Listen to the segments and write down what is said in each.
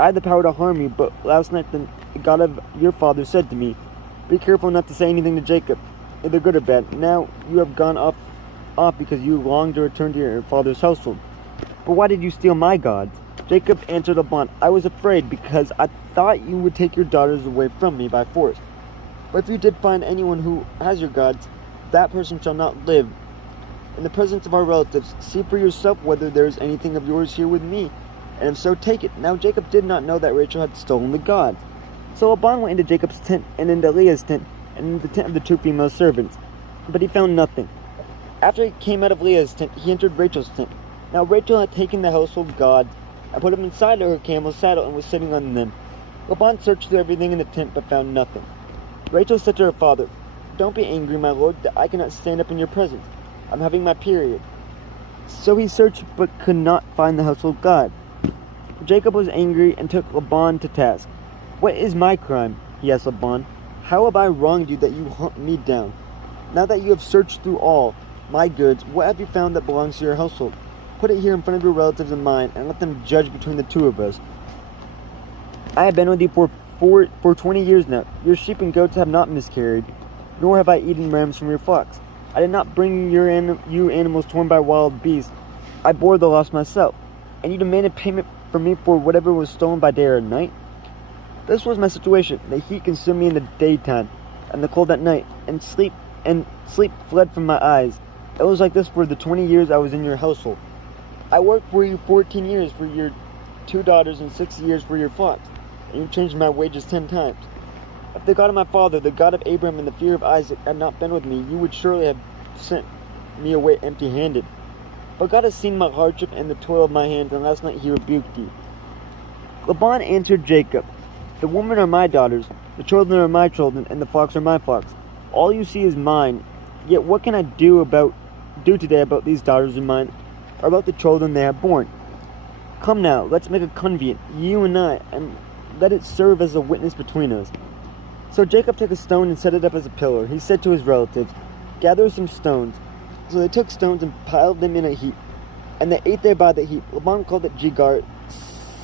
I had the power to harm you, but last night the God of your father said to me, be careful not to say anything to Jacob, either good or bad. Now you have gone off because you long to return to your father's household. But why did you steal my gods? Jacob answered Laban, I was afraid because I thought you would take your daughters away from me by force. But if you did find anyone who has your gods, that person shall not live. In the presence of our relatives, see for yourself whether there is anything of yours here with me, and if so, take it. Now Jacob did not know that Rachel had stolen the gods. So Laban went into Jacob's tent, and into Leah's tent, and into the tent of the 2 female servants. But he found nothing. After he came out of Leah's tent, he entered Rachel's tent. Now Rachel had taken the household gods, and put them inside her camel's saddle, and was sitting on them. Laban searched through everything in the tent, but found nothing. Rachel said to her father, don't be angry, my lord, that I cannot stand up in your presence. I'm having my period. So he searched, but could not find the household god. Jacob was angry and took Laban to task. What is my crime? He asked Laban. How have I wronged you that you hunt me down? Now that you have searched through all my goods, what have you found that belongs to your household? Put it here in front of your relatives and mine, and let them judge between the 2 of us. I have been with you for 20 years now. Your sheep and goats have not miscarried, nor have I eaten rams from your flocks. I did not bring you animals torn by wild beasts. I bore the loss myself, and you demanded payment from me for whatever was stolen by day or night. This was my situation. The heat consumed me in the daytime, and the cold at night, and sleep fled from my eyes. It was like this for the 20 years I was in your household. I worked for you 14 years for your 2 daughters and 6 years for your flocks, and you changed my wages 10 times. If the God of my father, the God of Abraham, and the fear of Isaac had not been with me, you would surely have sent me away empty-handed. But God has seen my hardship and the toil of my hands, and last night he rebuked you. Laban answered Jacob, the women are my daughters, the children are my children, and the flocks are my flocks. All you see is mine. Yet what can I do today about these daughters of mine, or about the children they have borne? Come now, let's make a covenant, you and I, and let it serve as a witness between us. So Jacob took a stone and set it up as a pillar. He said to his relatives, gather some stones. So they took stones and piled them in a heap, and they ate there by the heap. Laban called it Jegar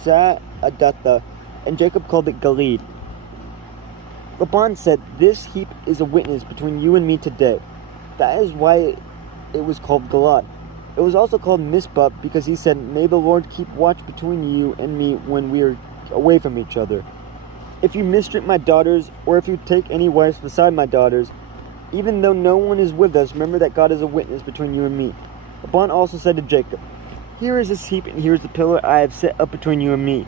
Sa'adatha, and Jacob called it Gilead. Laban said, this heap is a witness between you and me today. That is why it was called Gilead. It was also called Mizpah because he said, may the Lord keep watch between you and me when we are away from each other. If you mistreat my daughters, or if you take any wives beside my daughters, even though no one is with us, remember that God is a witness between you and me. Laban also said to Jacob, here is this heap, and here is the pillar I have set up between you and me.